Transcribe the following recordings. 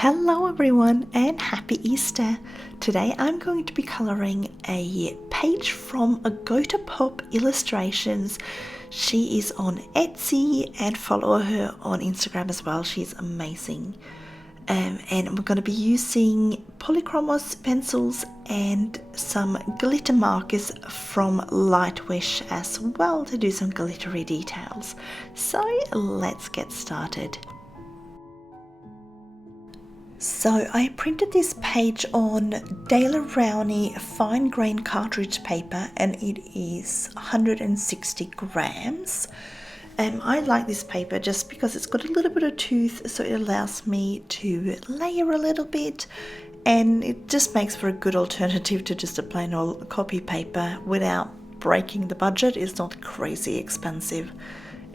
Hello everyone and happy Easter! Today I'm going to be colouring a page from Agota Pop Illustrations. She is on Etsy and follow her on Instagram as well. She's amazing. And we're going to be using Polychromos pencils and some glitter markers from Lightwish as well to do some glittery details. So let's get started. So I printed this page on Daler Rowney fine grain cartridge paper and it is 160 grams. I like this paper just because it's got a little bit of tooth, so it allows me to layer a little bit, and it just makes for a good alternative to just a plain old copy paper without breaking the budget. It's not crazy expensive,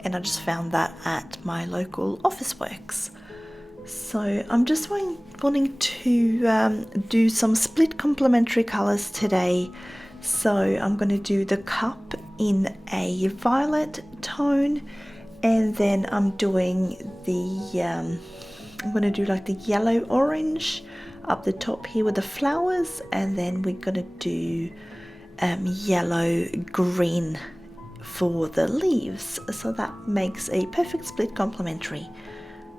and I just found that at my local Officeworks. So I'm just wanting to do some split complementary colours today. So I'm going to do the cup in a violet tone, and then I'm doing the I'm going to do like the yellow orange up the top here with the flowers, and then we're going to do yellow green for the leaves. So that makes a perfect split complementary.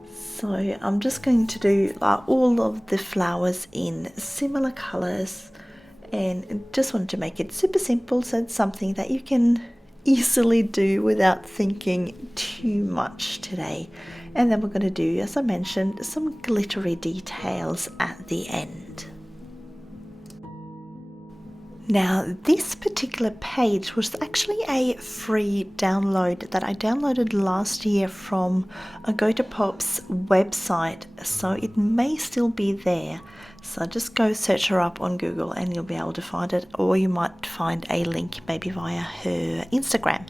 So I'm just going to do all of the flowers in similar colours, and just wanted to make it super simple, so it's something that you can easily do without thinking too much today. And then we're going to do, as I mentioned, some glittery details at the end. Now, this particular page was actually a free download that I downloaded last year from Agota Pop's website, so it may still be there. So just go search her up on Google and you'll be able to find it, or you might find a link maybe via her Instagram.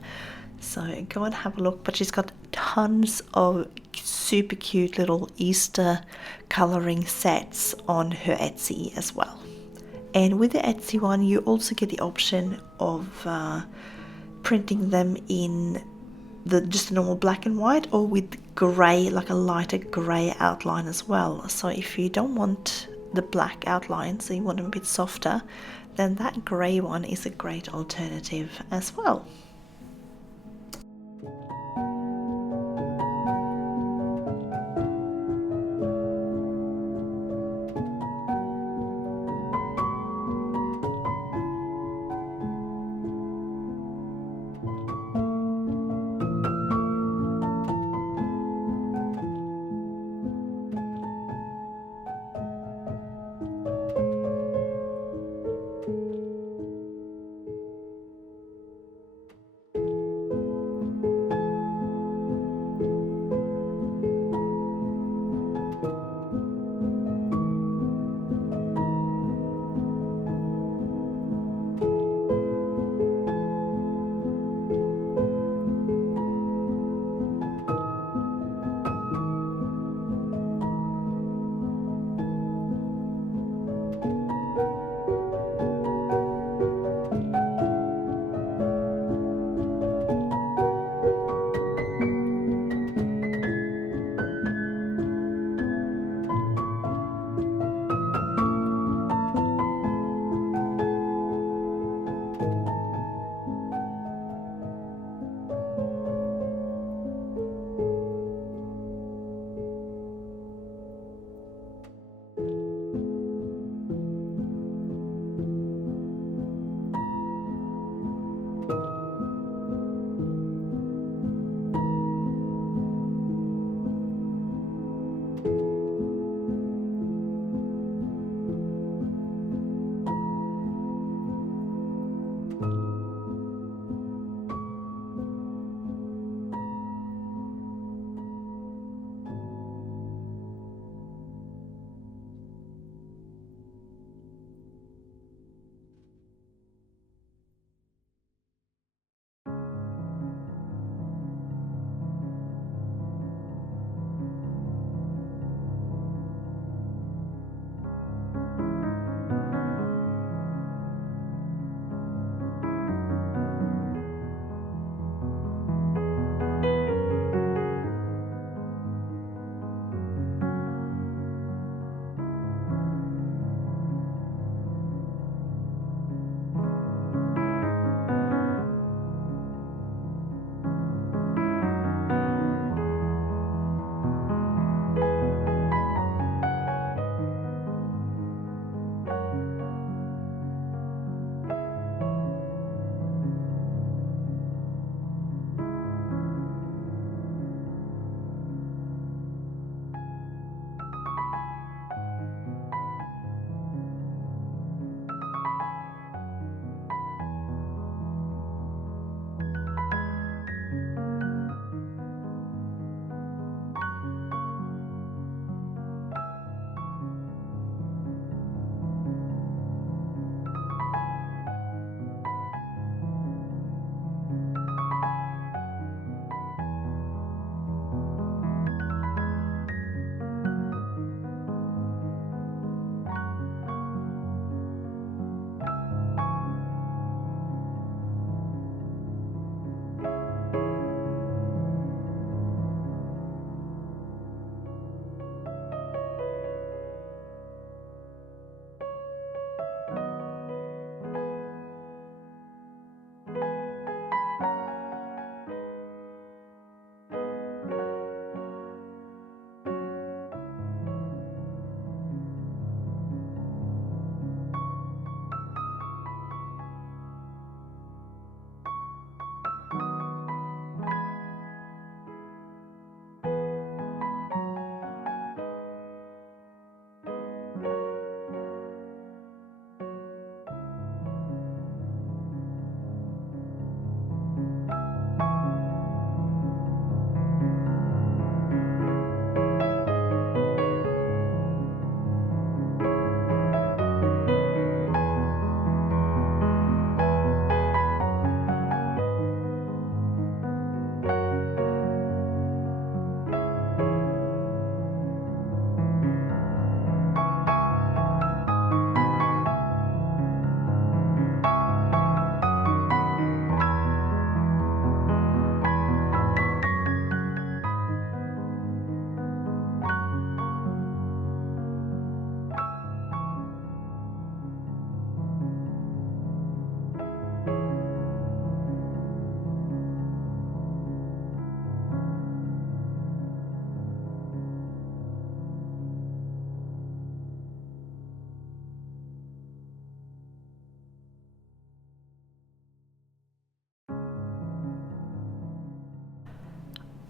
So go and have a look, but she's got tons of super cute little Easter colouring sets on her Etsy as well. And with the Etsy one, you also get the option of printing them in just a normal black and white, or with grey, like a lighter grey outline as well. So if you don't want the black outline, so you want them a bit softer, then that grey one is a great alternative as well.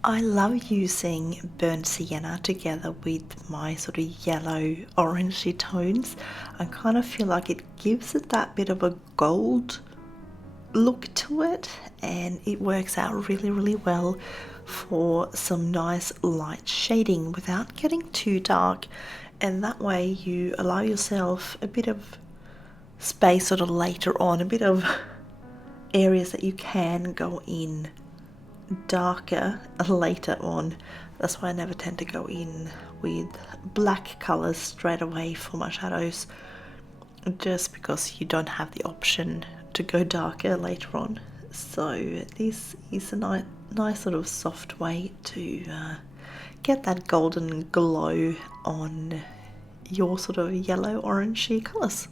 I love using burnt sienna together with my sort of yellow orangey tones. I kind of feel like it gives it that bit of a gold look to it, and it works out really well for some nice light shading without getting too dark, and that way you allow yourself a bit of space sort of later on, a bit of areas that you can go in darker later on. That's why I never tend to go in with black colors straight away for my shadows, just because you don't have the option to go darker later on. So this is a nice sort of soft way to get that golden glow on your sort of yellow orangey colors.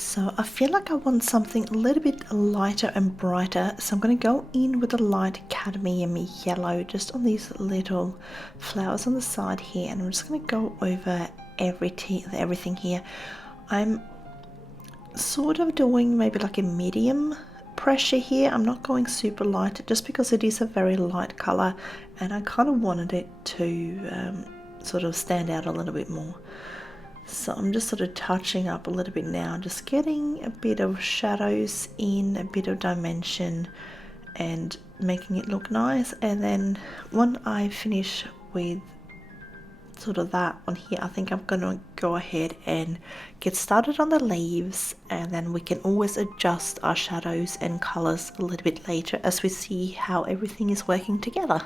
So I feel like I want something a little bit lighter and brighter, so I'm going to go in with a light cadmium yellow just on these little flowers on the side here, and I'm just going to go over everything here. I'm sort of doing maybe like a medium pressure here. I'm not going super light just because it is a very light color, and I kind of wanted it to sort of stand out a little bit more. So I'm just sort of touching up a little bit now, just getting a bit of shadows in, a bit of dimension, and making it look nice. And then when I finish with sort of that on here, I think I'm going to go ahead and get started on the leaves, and then we can always adjust our shadows and colors a little bit later as we see how everything is working together.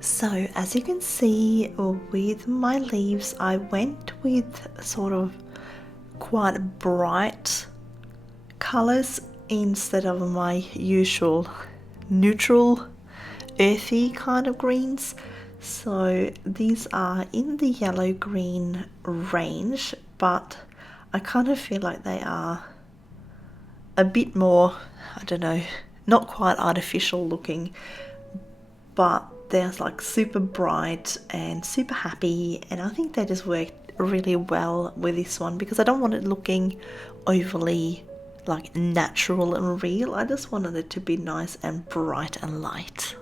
So as you can see with my leaves, I went with sort of quite bright colors instead of my usual neutral earthy kind of greens. So these are in the yellow green range, but I kind of feel like they are a bit more, I don't know, not quite artificial looking, but they're like super bright and super happy, and I think they just worked really well with this one because I don't want it looking overly like natural and real. I just wanted it to be nice and bright and light.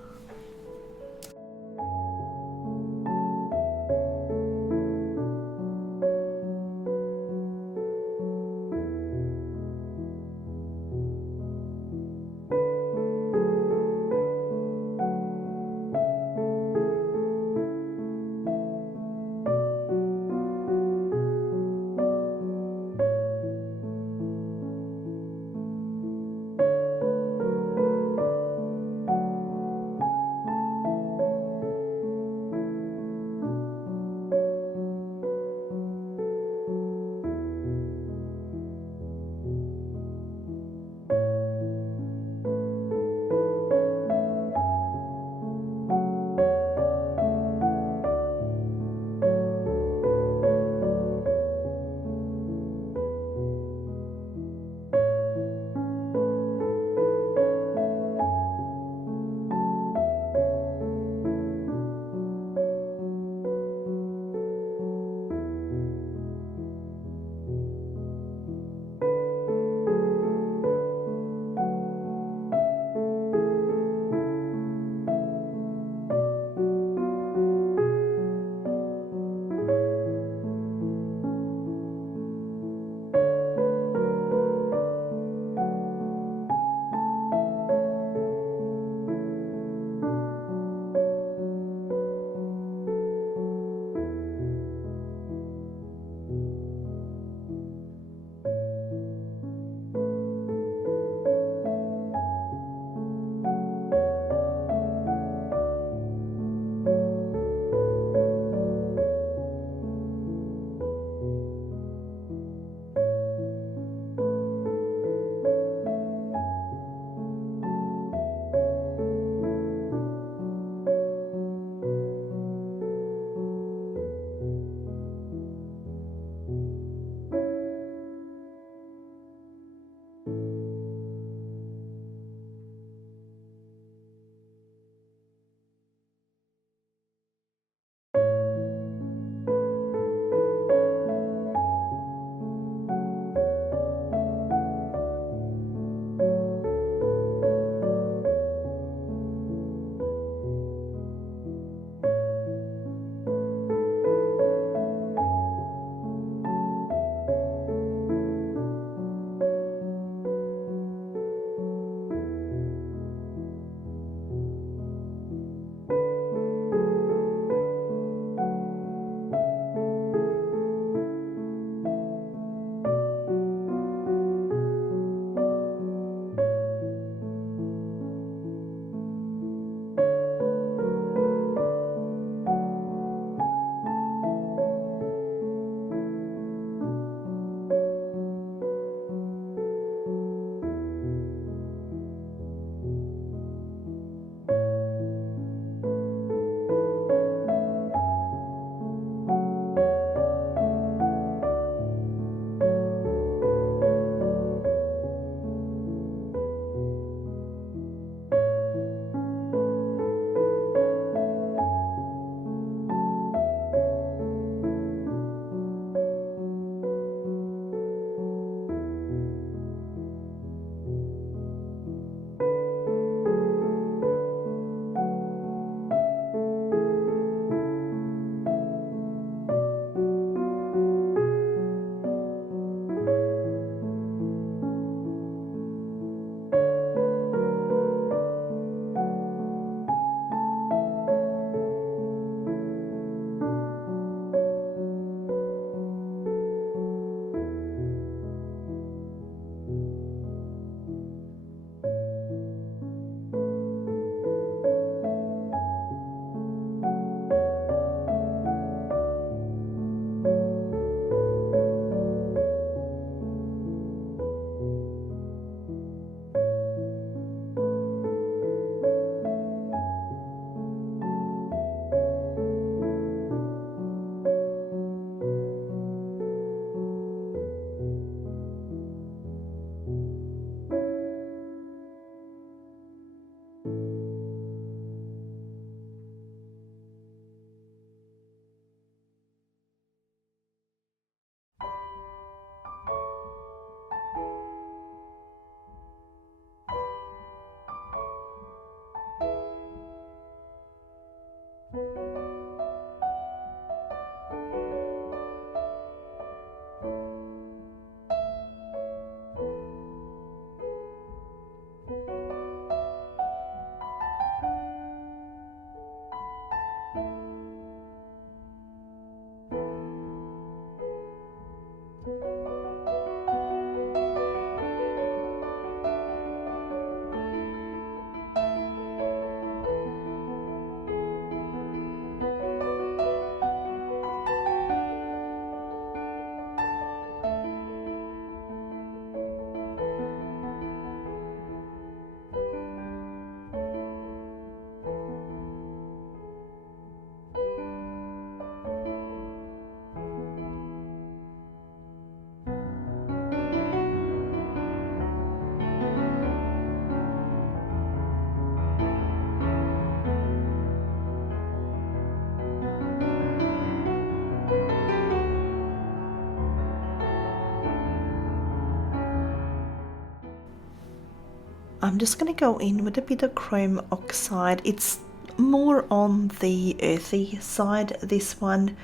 I'm just going to go in with a bit of chrome oxide. It's more on the earthy side, this one,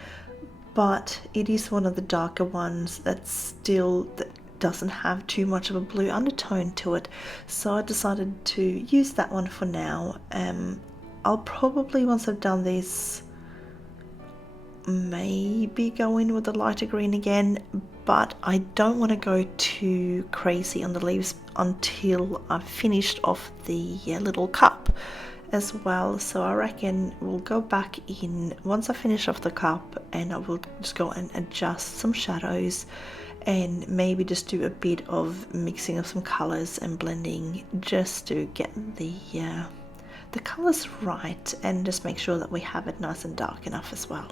but it is one of the darker ones that doesn't have too much of a blue undertone to it, so I decided to use that one for now. I'll probably, once I've done this, maybe go in with the lighter green again, but I don't want to go too crazy on the leaves until I've finished off the little cup as well. So I reckon we'll go back in once I finish off the cup, and I will just go and adjust some shadows and maybe just do a bit of mixing of some colors and blending, just to get the colors right, and just make sure that we have it nice and dark enough as well.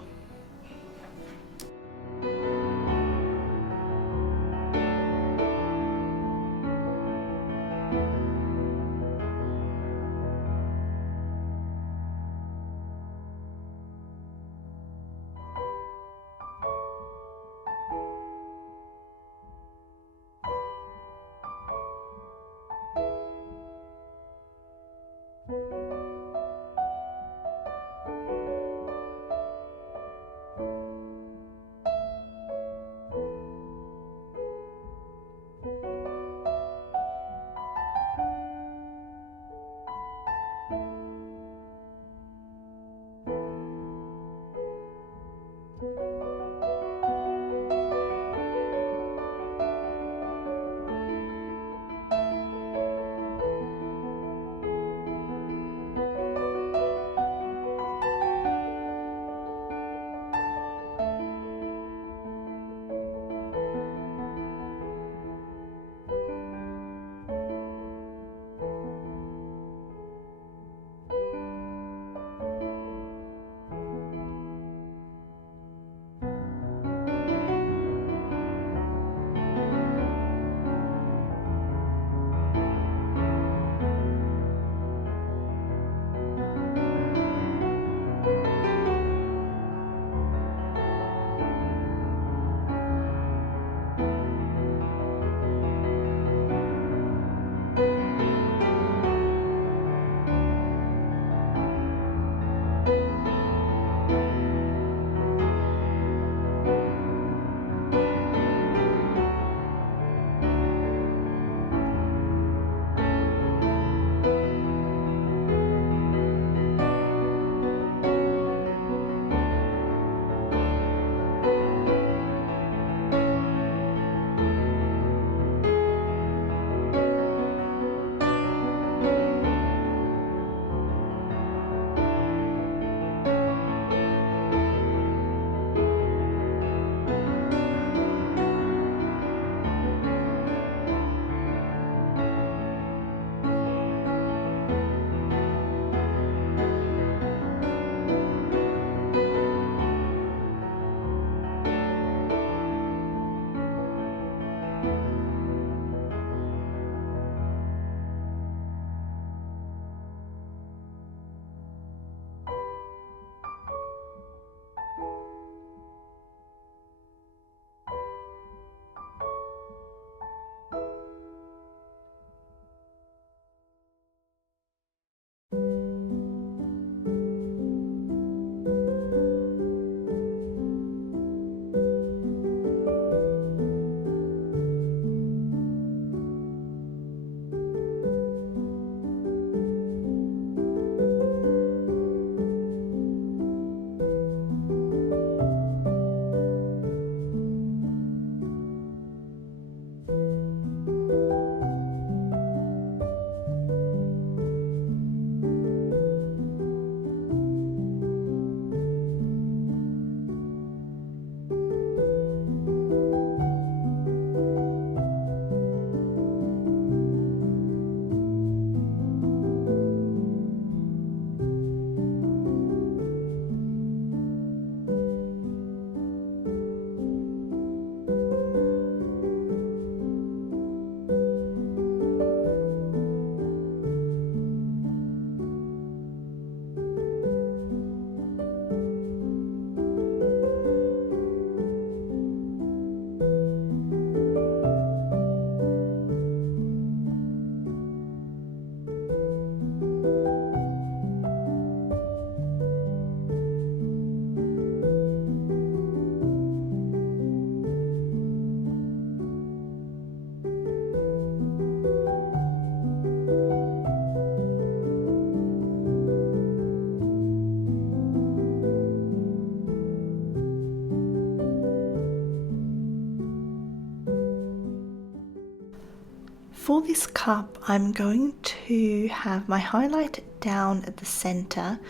for this cup, I'm going to have my highlight down at the center,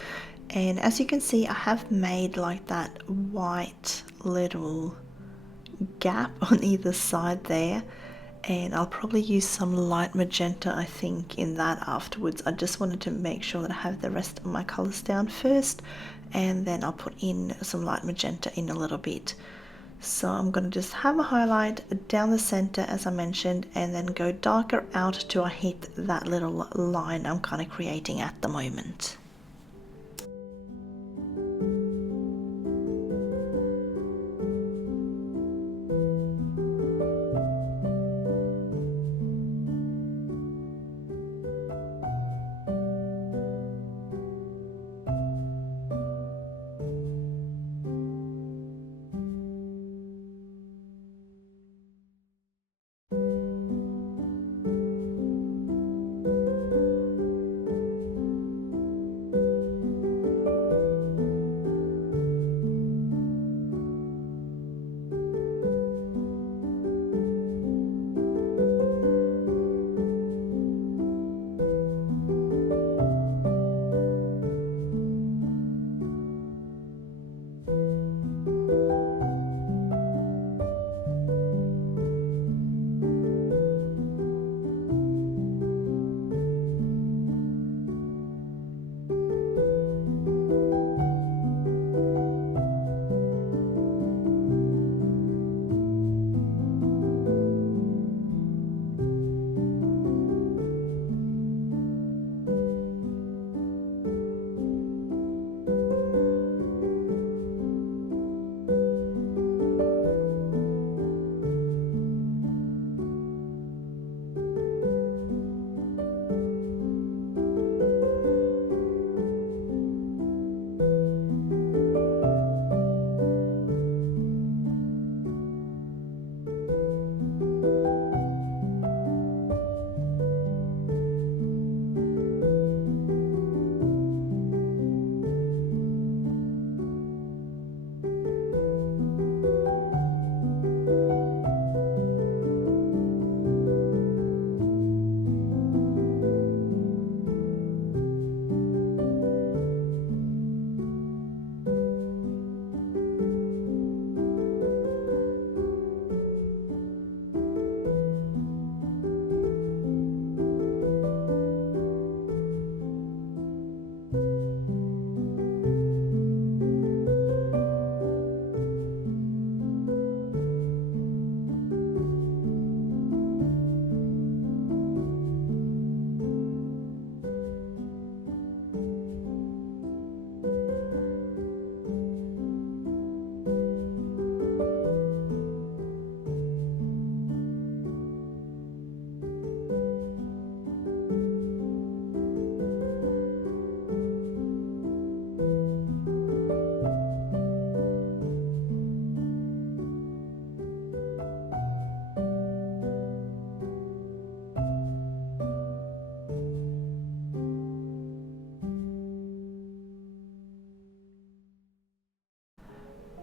and as you can see, I have made like that white little gap on either side there, and I'll probably use some light magenta, I think, in that afterwards. I just wanted to make sure that I have the rest of my colors down first, and then I'll put in some light magenta in a little bit. So I'm going to just have a highlight down the center, as I mentioned, and then go darker out till I hit that little line I'm kind of creating at the moment.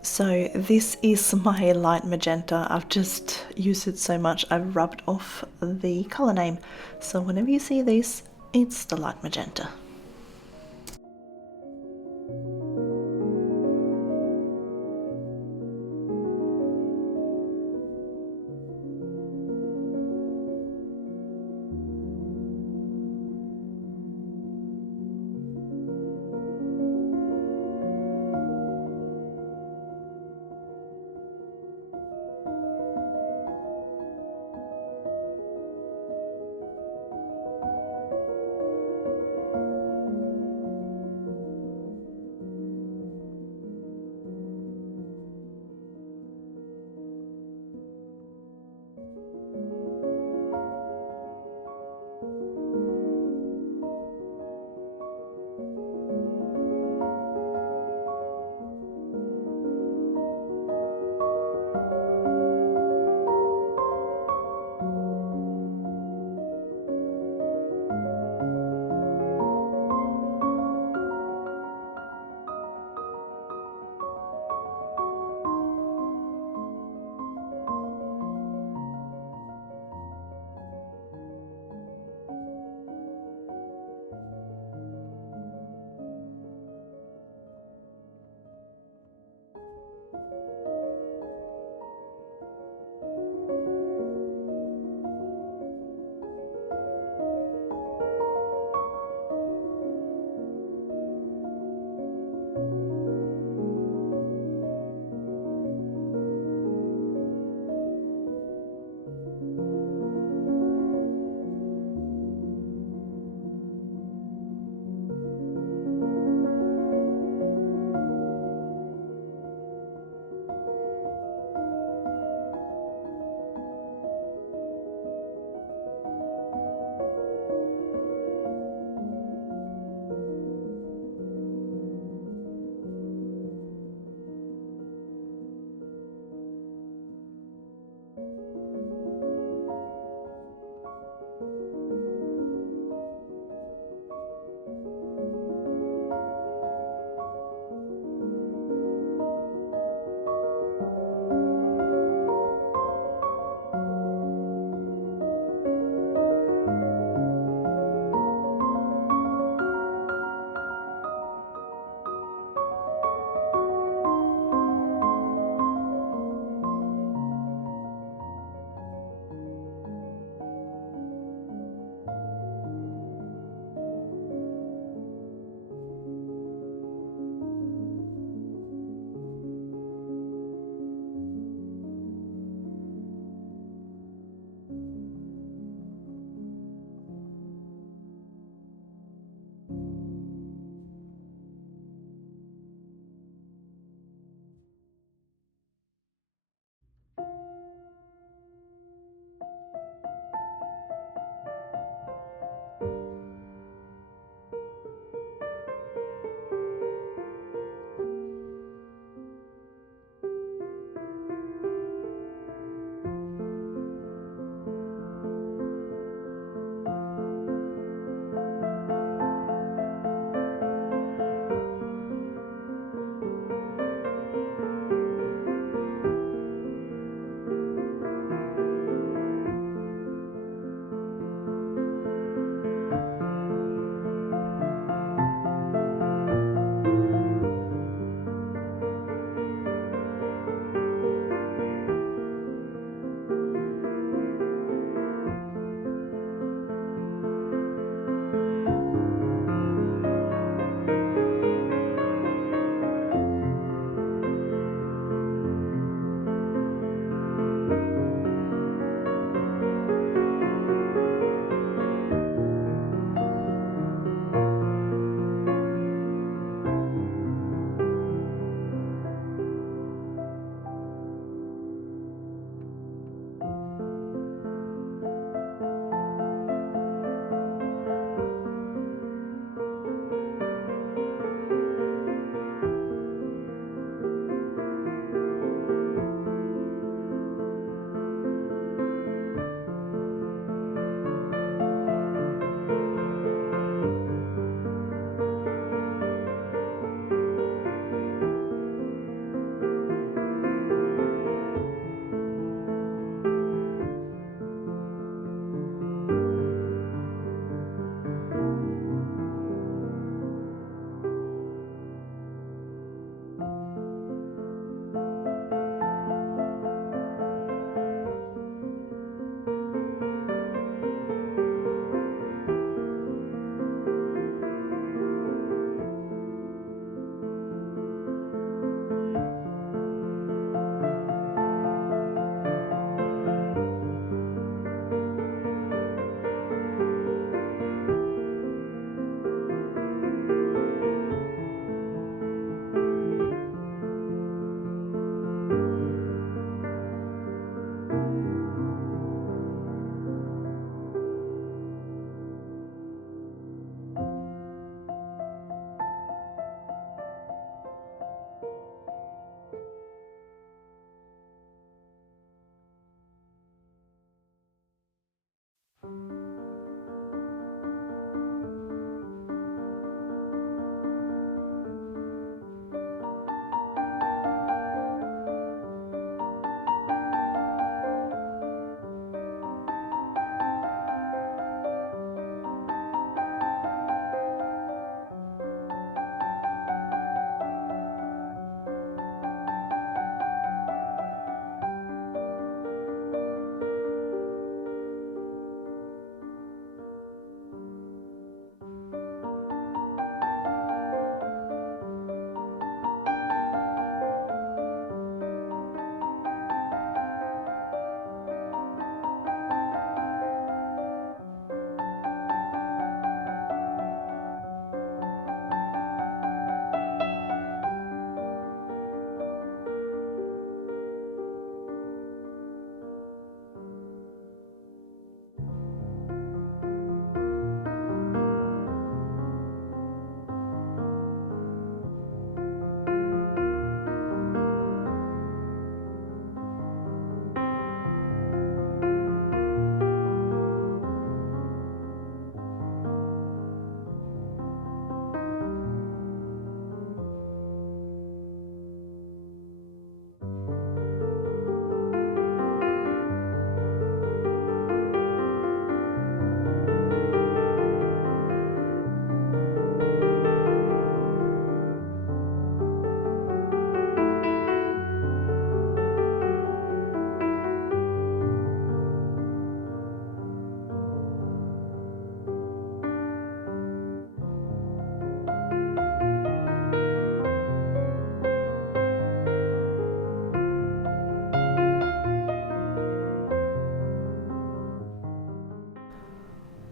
So this is my light magenta. I've just used it so much I've rubbed off the color name. So whenever you see this, it's the light magenta.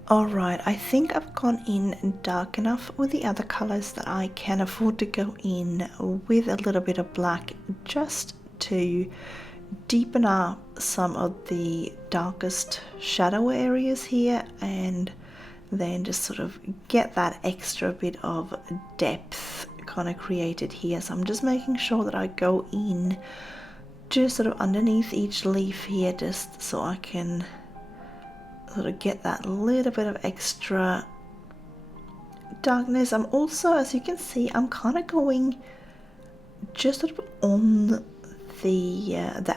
Alright, I think I've gone in dark enough with the other colors that I can afford to go in with a little bit of black just to deepen up some of the darkest shadow areas here, and then just sort of get that extra bit of depth kind of created here. So I'm just making sure that I go in just sort of underneath each leaf here, just so I can sort of get that little bit of extra darkness. I'm also, as you can see, I'm kind of going just sort of on the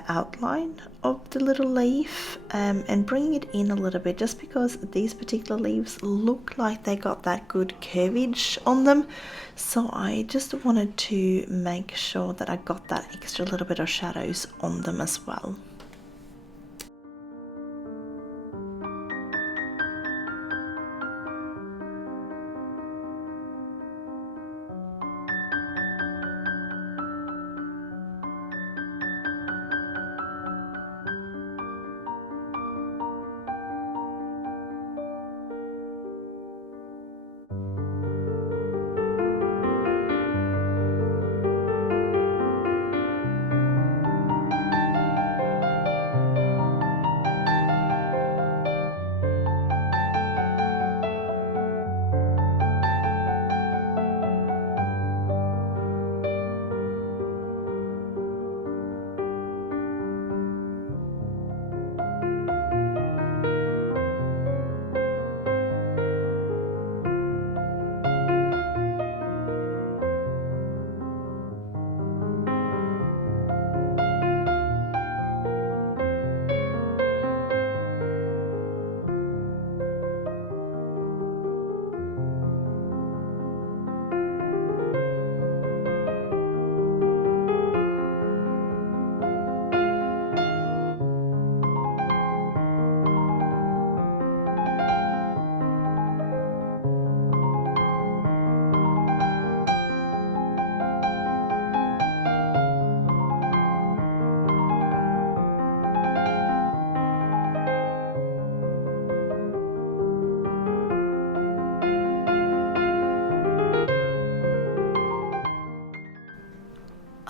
outline of the little leaf, and bringing it in a little bit, just because these particular leaves look like they got that good curvage on them. So I just wanted to make sure that I got that extra little bit of shadows on them as well.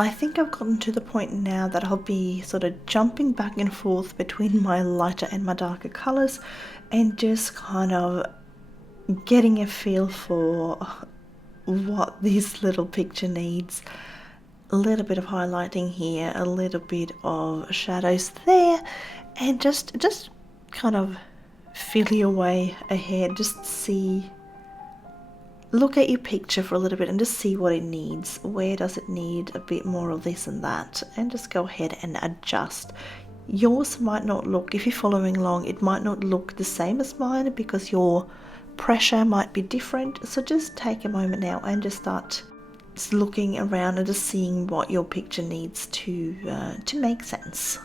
I think I've gotten to the point now that I'll be sort of jumping back and forth between my lighter and my darker colors, and just kind of getting a feel for what this little picture needs. A little bit of highlighting here, a little bit of shadows there, and just kind of feel your way ahead. Just look at your picture for a little bit and just see what it needs. Where does it need a bit more of this and that, and just go ahead and adjust. Yours might not look, if you're following along, it might not look the same as mine because your pressure might be different. So just take a moment now and just start looking around and just seeing what your picture needs to make sense.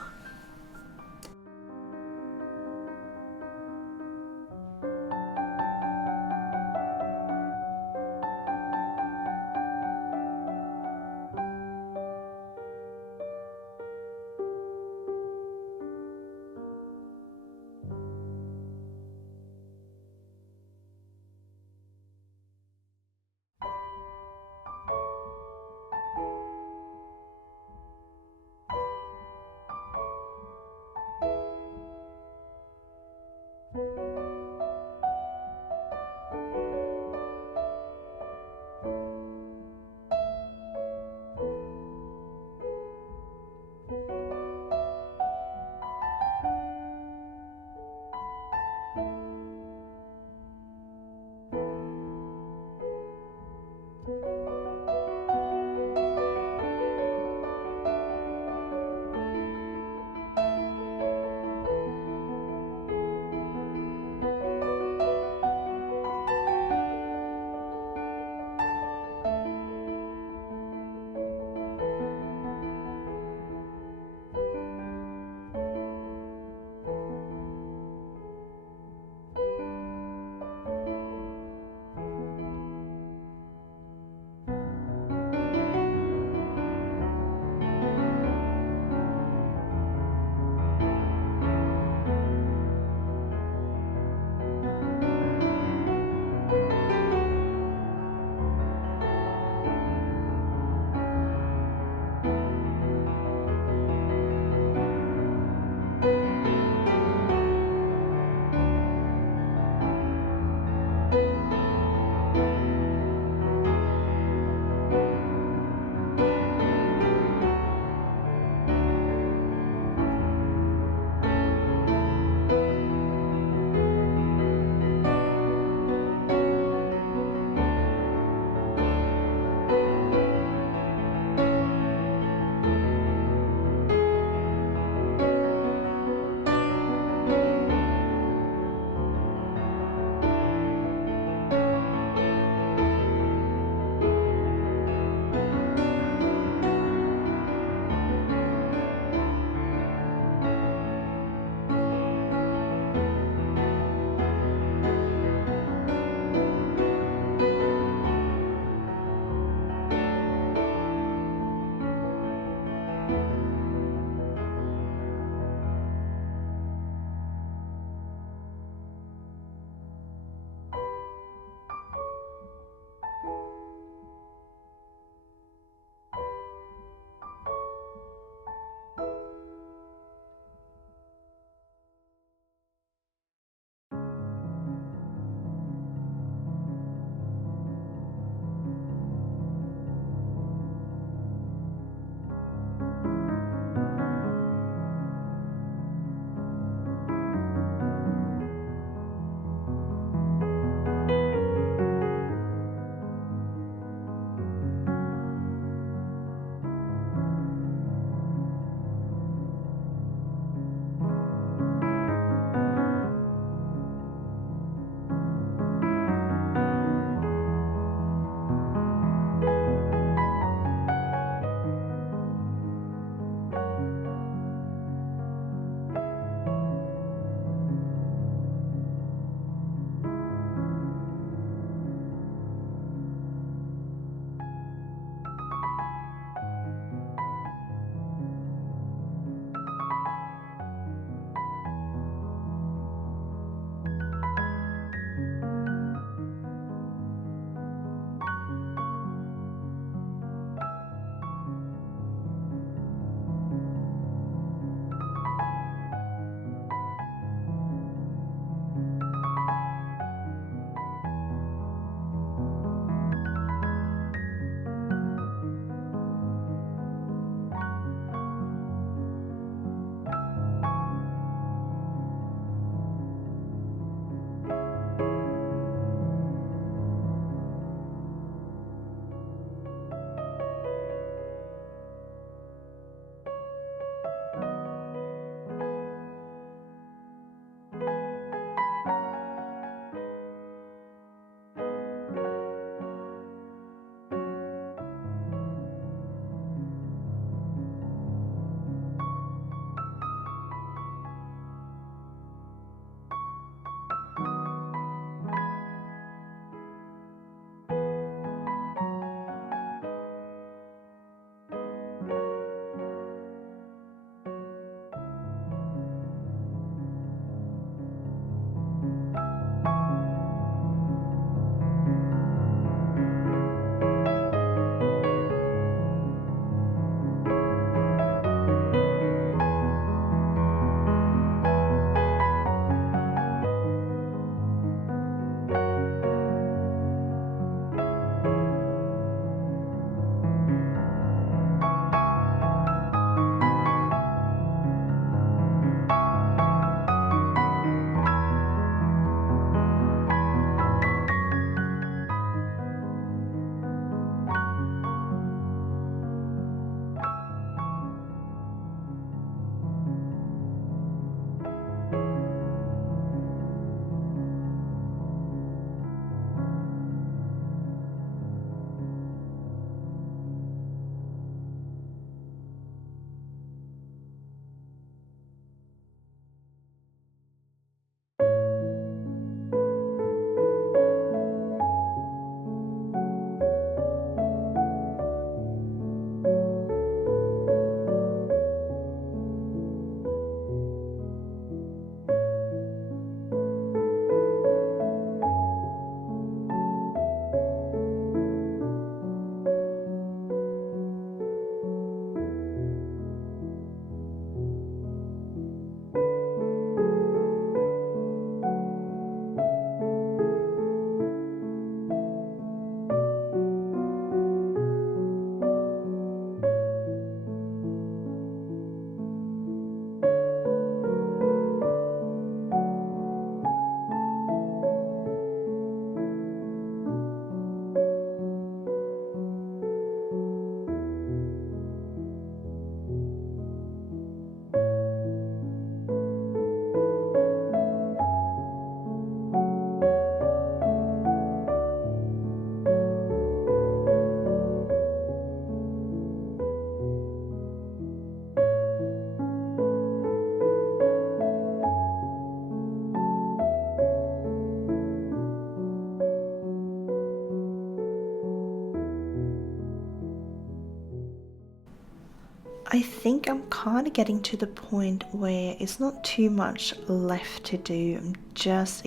I think I'm kind of getting to the point where it's not too much left to do. I'm just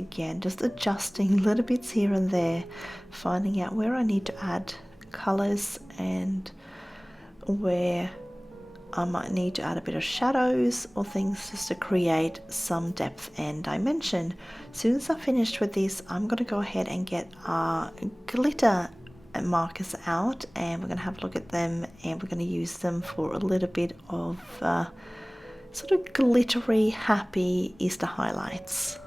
adjusting little bits here and there, finding out where I need to add colors and where I might need to add a bit of shadows or things just to create some depth and dimension. As soon as I'm finished with this, I'm going to go ahead and get our glitter markers out, and we're going to have a look at them, and we're going to use them for a little bit of sort of glittery, happy Easter highlights.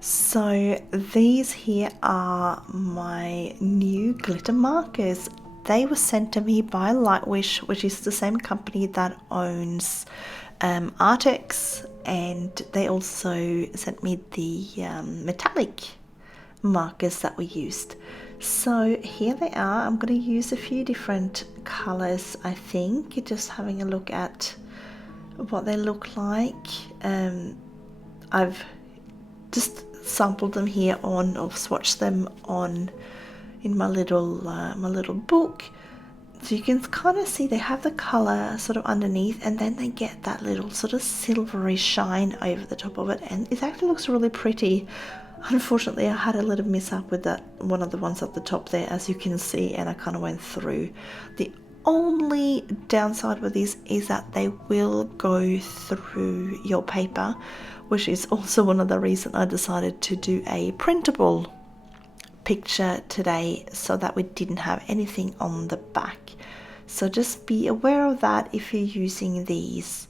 So these here are my new glitter markers. They were sent to me by Lightwish, which is the same company that owns Artex, and they also sent me the metallic markers that we used. So here they are. I'm going to use a few different colors, I think, just having a look at what they look like. I've just sampled them here on, or swatched them on in my little book, so you can kind of see they have the color sort of underneath, and then they get that little sort of silvery shine over the top of it, and it actually looks really pretty. Unfortunately, I had a little mishap with that one of the ones at the top there, as you can see, and I kind of went through. The only downside with these is that they will go through your paper, which is also one of the reasons I decided to do a printable picture today, so that we didn't have anything on the back. So just be aware of that if you're using these.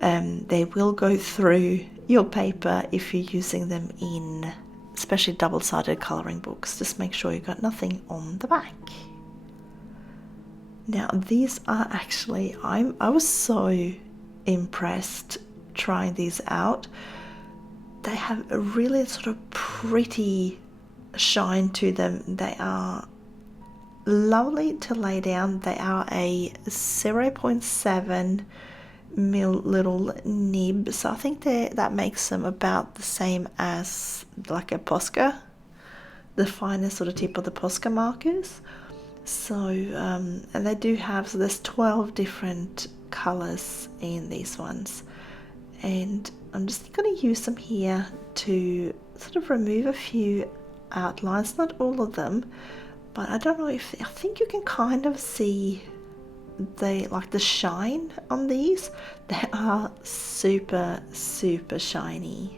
They will go through your paper if you're using them in especially double-sided coloring books. Just make sure you got nothing on the back. Now these are actually, I was so impressed trying these out. They have a really sort of pretty shine to them. They are lovely to lay down. They are a 0.7 mil little nib, so I think that makes them about the same as like a Posca, the finest sort of tip of the Posca markers. So and they do have, so there's 12 different colors in these ones, and I'm just going to use them here to sort of remove a few outlines, not all of them, but I don't know if, I think you can kind of see the shine on these. They are super shiny.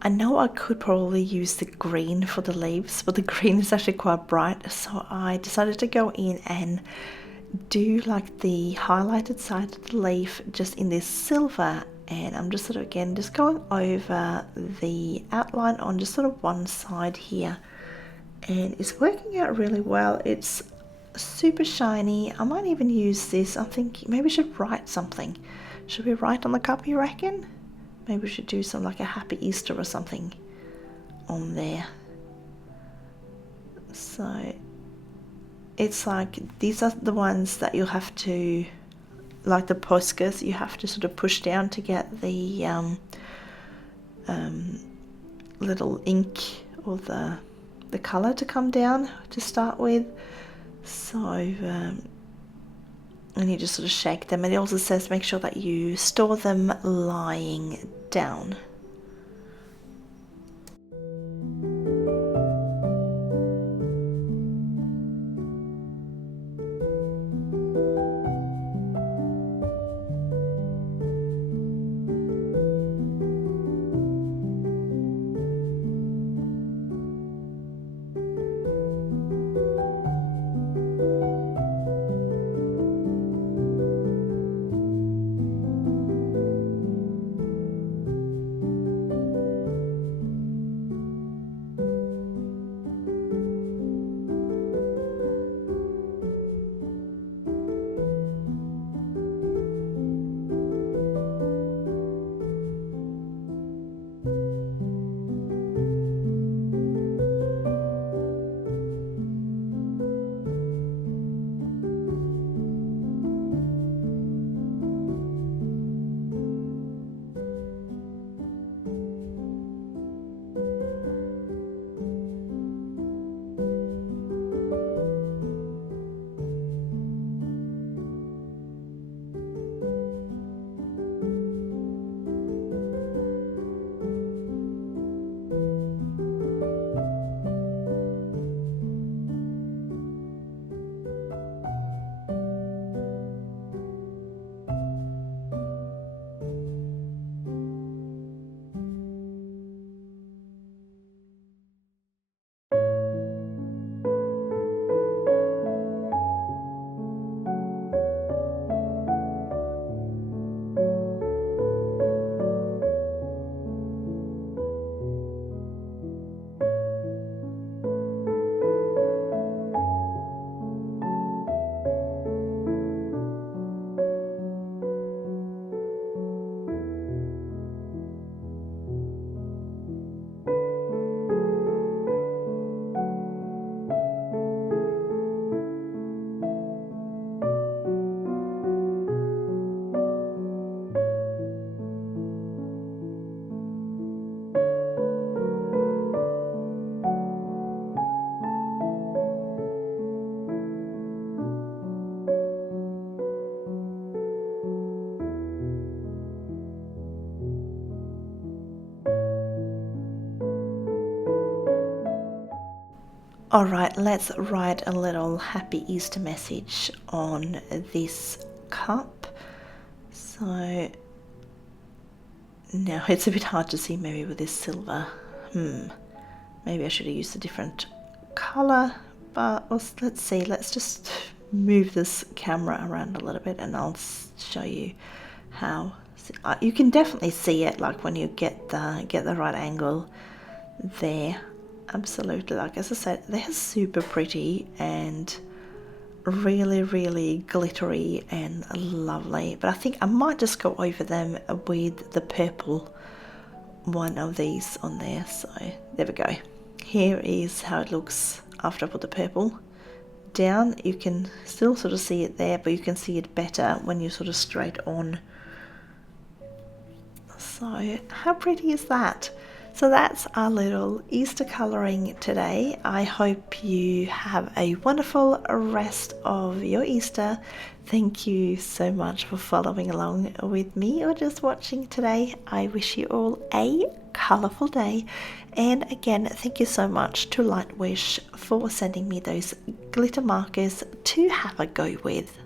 I know I could probably use the green for the leaves, but the green is actually quite bright, so I decided to go in and do like the highlighted side of the leaf just in this silver, and I'm just sort of again just going over the outline on just sort of one side here, and it's working out really well. It's super shiny. I might even use this. I'm thinking maybe we should write something. Should we write on the cup, you reckon? Maybe we should do some like a happy Easter or something on there. So it's like these are the ones that you'll have to, like the postcards, you have to sort of push down to get the little ink or the color to come down to start with. So and you just sort of shake them, and it also says make sure that you store them lying down. Alright, let's write a little happy Easter message on this cup. So now it's a bit hard to see maybe with this silver. Maybe I should have used a different color, but let's see. Let's just move this camera around a little bit and I'll show you how. You can definitely see it like when you get the right angle there. Absolutely, like as I said, they're super pretty and really, really glittery and lovely. But I think I might just go over them with the purple one of these on there. So there we go. Here is how it looks after I put the purple down. You can still sort of see it there, but you can see it better when you're sort of straight on. So how pretty is that? So that's our little Easter colouring today. I hope you have a wonderful rest of your Easter. Thank you so much for following along with me or just watching today. I wish you all a colourful day. And again, thank you so much to Lightwish for sending me those glitter markers to have a go with.